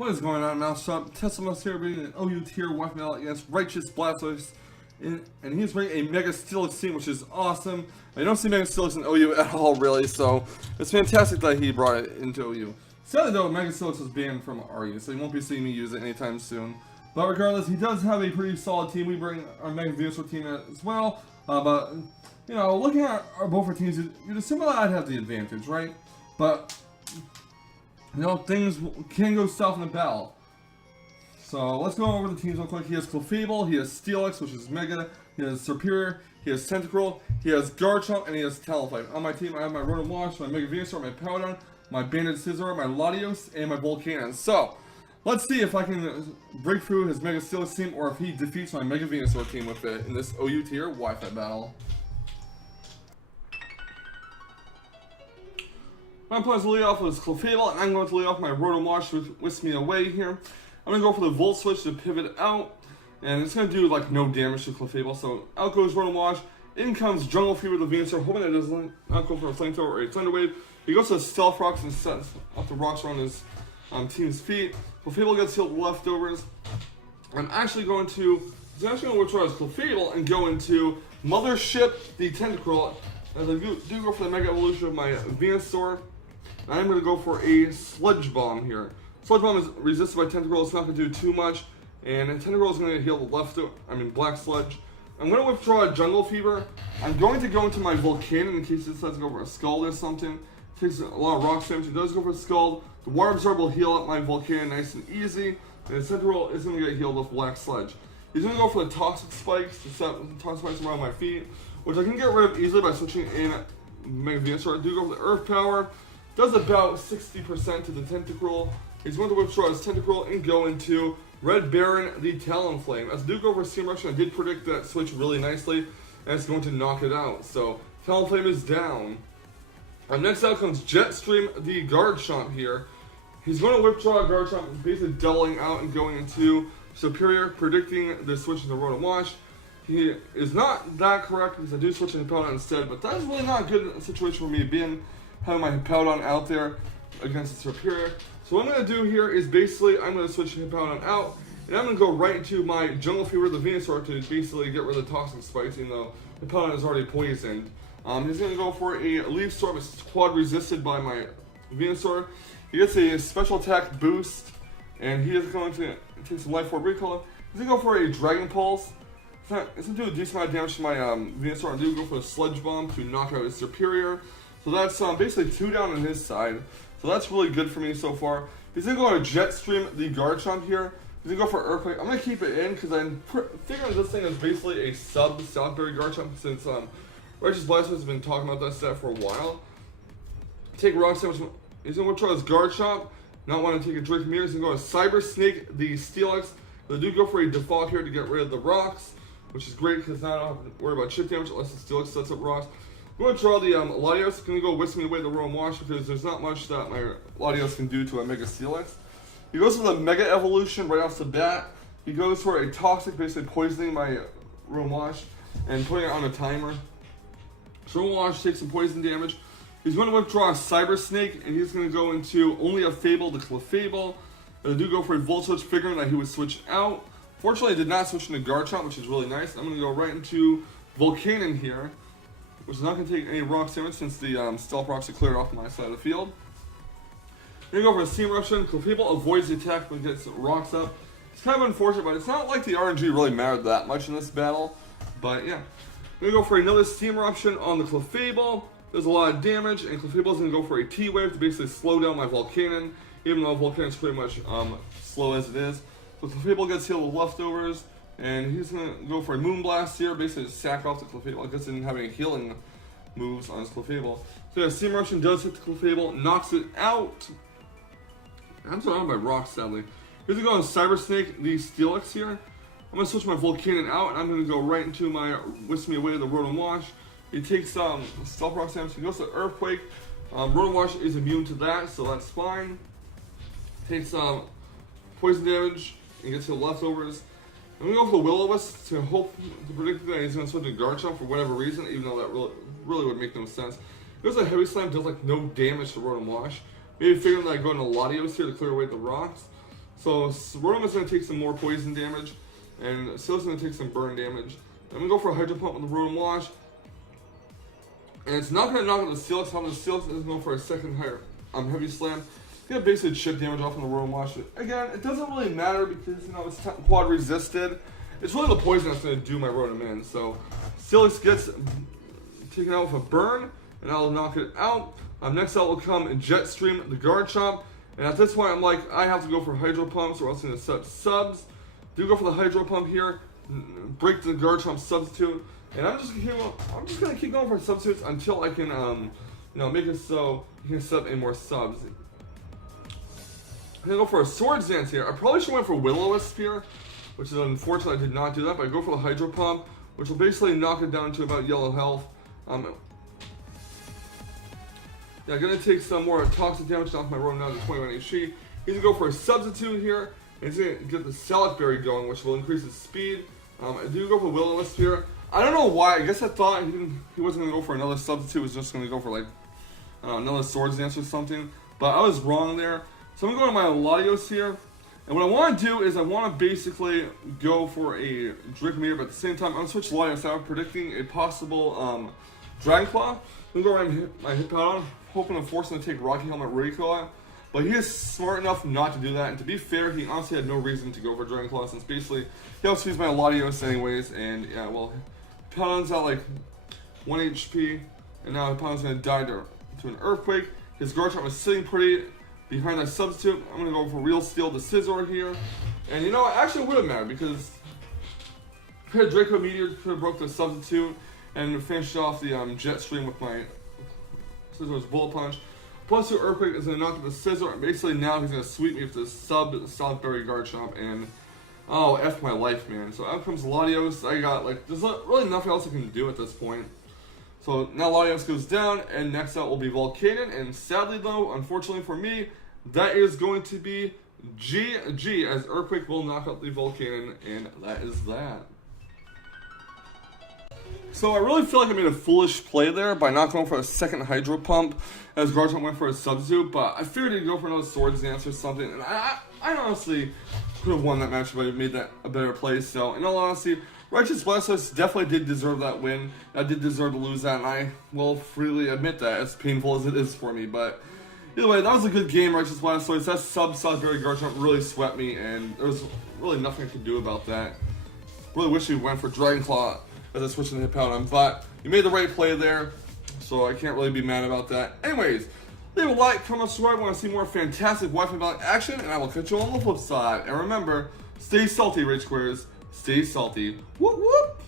What is going on, Mousetrap? Teslamouse here, being an OU tier WiFi Battle against Righteous Blastoise, and he's bringing a Mega Steelix team, which is awesome. I don't see Mega Steelix in OU at all, really, so it's fantastic that he brought it into OU. Sadly, though, Mega Steelix was banned from RU, so you won't be seeing me use it anytime soon. But regardless, he does have a pretty solid team. We bring our Mega Venusaur team as well. But, you know, looking at both our teams, you'd assume that I'd have the advantage, right? But, you know, things can go south in the battle. So let's go over the teams real quick. He has Clefable, he has Steelix, which is Mega, he has Superior, he has Tentacruel, he has Garchomp, and he has Talonflame. On my team, I have my Rotom Wash, my Mega Venusaur, my Powdon, my Banded Scizor, my Latios, and my Volcanion. So, let's see if I can break through his Mega Steelix team, or if he defeats my Mega Venusaur team with it in this OU tier Wi-Fi battle. My plan to lead off with Clefable, and I'm going to lead off my Rotom Wash, which whisks me away here. I'm going to go for the Volt Switch to pivot out, and it's going to do like no damage to Clefable. So out goes Rotom Wash, in comes Jungle Fever the Venusaur, hoping that it doesn't not go for a Flamethrower or a Thunder Wave. He goes to Stealth Rocks and sets off the rocks around his team's feet. Clefable gets healed leftovers. I'm actually going to withdraw his Clefable and go into Mothership the Tentacruel, as I do go for the Mega Evolution of my Venusaur. I'm going to go for a Sludge Bomb here. Sludge Bomb is resisted by Tentacruel, it's not going to do too much, and Tentacruel is going to heal the Black Sludge. I'm going to withdraw a Jungle Fever. I'm going to go into my Volcanion in case it decides to go for a Scald or something. It takes a lot of rock damage, it does go for a Scald. The Water Absorb will heal up my Volcanion nice and easy, and the Tentacruel is going to get healed with Black Sludge. He's going to go for the Toxic Spikes to set Toxic Spikes around my feet, which I can get rid of easily by switching in Mega Venusaur. I do go for the Earth Power. Does about 60% to the Tentacruel. He's going to withdraw his Tentacruel and go into Red Baron the Talonflame. As I do go for Steam Rush, I did predict that switch really nicely, and it's going to knock it out. So Talonflame is down. Next out comes Jetstream the Garchomp here. He's going to withdraw Garchomp, basically doubling out and going into Superior, predicting the switch into Rotom Wash. He is not that correct because I do switch into Powdon instead, but that's really not a good situation for me being having my Powdon out there against the Superior. So what I'm going to do here is basically I'm going to switch Powdon out, and I'm going to go right into my Jungle Fever the Venusaur to basically get rid of the Toxic Spikes, even though the Powdon is already poisoned. He's going to go for a Leaf Storm. It's quad resisted by my Venusaur. He gets a special attack boost, and he is going to take some Life Orb Recall. He's going to go for a Dragon Pulse. It's going to do a decent amount of damage to my Venusaur. I do go for a Sludge Bomb to knock out his Superior. So that's basically 2 down on his side. So that's really good for me so far. He's going to go to Jetstream the Garchomp here. He's going to go for Earthquake. I'm going to keep it in because I'm figuring this thing is basically a sub-Southberry Garchomp since Righteous Blastoise has been talking about that stat for a while. Take Rock Sandwich. He's going to withdraw his Garchomp. Not want to take a Drake Mirror. He's going to go to Cyber Snake the Steelix. They do go for a default here to get rid of the rocks, which is great because now I don't have to worry about chip damage unless the Steelix sets up rocks. I'm going to draw the Latios. Going to go whisk me away the Rotom Wash because there's not much that my Latios can do to a Mega Steelix. He goes for the Mega Evolution right off the bat. He goes for a Toxic, basically poisoning my Rotom Wash and putting it on a timer. So Rotom Wash takes some poison damage. He's going to withdraw a Cyber Snake, and he's going to go into only a Fable, the Clefable. I do go for a Volt Switch, figuring that he would switch out. Fortunately, I did not switch into Garchomp, which is really nice. I'm going to go right into Volcanion here, which is not going to take any rock damage since the Stealth Rocks are cleared off my side of the field. Then go for a Steam Eruption. Clefable avoids the attack when it gets rocks up. It's kind of unfortunate, but it's not like the RNG really mattered that much in this battle. But yeah. I'm going to go for another Steam Eruption on the Clefable. There's a lot of damage, and Clefable's going to go for a T-Wave to basically slow down my Volcanion, even though Volcanion's pretty much slow as it is. So Clefable gets healed with leftovers, and he's going to go for a Moonblast here, basically to sack off the Clefable. I guess he didn't have any healing moves on his Clefable. So yeah, Steam Eruption does hit the Clefable, knocks it out. I'm surrounded by rocks, sadly. Here's going to go on Cyber Snake, the Steelix here. I'm going to switch my Volcanion out, and I'm going to go right into my Whisk Me Away the Rotom Wash. He takes Stealth Rock damage, he goes to Earthquake. Rotom Wash is immune to that, so that's fine. Takes poison damage and gets the leftovers. I'm going to go for the Will-O-Wisp to predict that he's going to switch to Garchomp for whatever reason, even though that really would make no sense. He goes to Heavy Slam, does like no damage to Rotom Wash. Maybe figuring that I go into Latios here to clear away the rocks. So Rotom is going to take some more poison damage, and Steelix is going to take some burn damage. I'm going to go for a Hydro Pump with the Rotom Wash. And it's not going to knock out the Steelix. However, the Steelix is going to go for a second higher Heavy Slam. You have basically chip damage off on the Rotom Wash. Again, it doesn't really matter because, you know, it's quad resisted. It's really the poison that's going to do my Rotom in. So Steelix gets taken out with a burn, and I'll knock it out. Next out will come Jet Stream, the Guard Chomp. And at this point, I'm like, I have to go for Hydro Pumps or else I'm going to set subs. Do go for the Hydro Pump here, break the Guard Chomp substitute. And I'm just going to keep going for substitutes until I can, you know, make it so you can set up any more subs. I'm going to go for a Swords Dance here. I probably should have went for Will-O-Wisp here, which is unfortunate I did not do that, but I go for the Hydro Pump, which will basically knock it down to about yellow health. Yeah, I'm going to take some more toxic damage off my Rotom down to 21 HP. He's going to go for a substitute here. And he's going to get the Salad Berry going, which will increase his speed. I do go for Will-O-Wisp here. I don't know why. I guess I thought he wasn't going to go for another substitute. He was just going to go for, like, another Swords Dance or something. But I was wrong there. So I'm going to go to my Latios here. And what I want to do is I want to basically go for a Draco Meteor, but at the same time, I'm going to switch Latios. I'm predicting a possible Dragon Claw. I'm going to go around and hit my Hippowdon, hoping to force him to take Rocky Helmet Recoil. But he is smart enough not to do that. And to be fair, he honestly had no reason to go for Dragon Claw since basically he also used my Latios anyways. And yeah, well, Hippowdon's at like 1 HP. And now Hippowdon's going to die to an Earthquake. His Guard Chomp is sitting pretty behind that substitute. I'm going to go for Real Steel, the Scizor here. And you know, actually it would have mattered because Draco Meteor could have broke the substitute and finished off the Jet Stream with my Scizor's Bullet Punch. Plus 2 Earthquake is going to knock out the Scizor, and basically now he's going to sweep me with this Salad Berry Guard Chomp, and oh, F my life, man. So out comes Latios. I got, like, there's really nothing else I can do at this point. So now Latios goes down, and next out will be Volcanion, and sadly though, unfortunately for me, that is going to be GG, as Earthquake will knock out the Volcanion, and that is that. So I really feel like I made a foolish play there by not going for a second Hydro Pump as Garchomp went for a substitute, but I figured he'd go for another Swords Dance or something, and I honestly could have won that match if I made that a better play. So in all honesty, Righteous Blastoise definitely did deserve that win. I did deserve to lose that, and I will freely admit that, as painful as it is for me. But either way, that was a good game, Righteous Blastoise. That Salisbury Garchomp really swept me, and there was really nothing I could do about that. Really wish we went for Dragon Claw as I switched to the Hippowdon, but you made the right play there, so I can't really be mad about that. Anyways, leave a like, comment, subscribe. I want to see more fantastic Wi-Fi Battle action, and I will catch you on the flip side. And remember, stay salty, Rage Squares. Stay salty. Whoop whoop!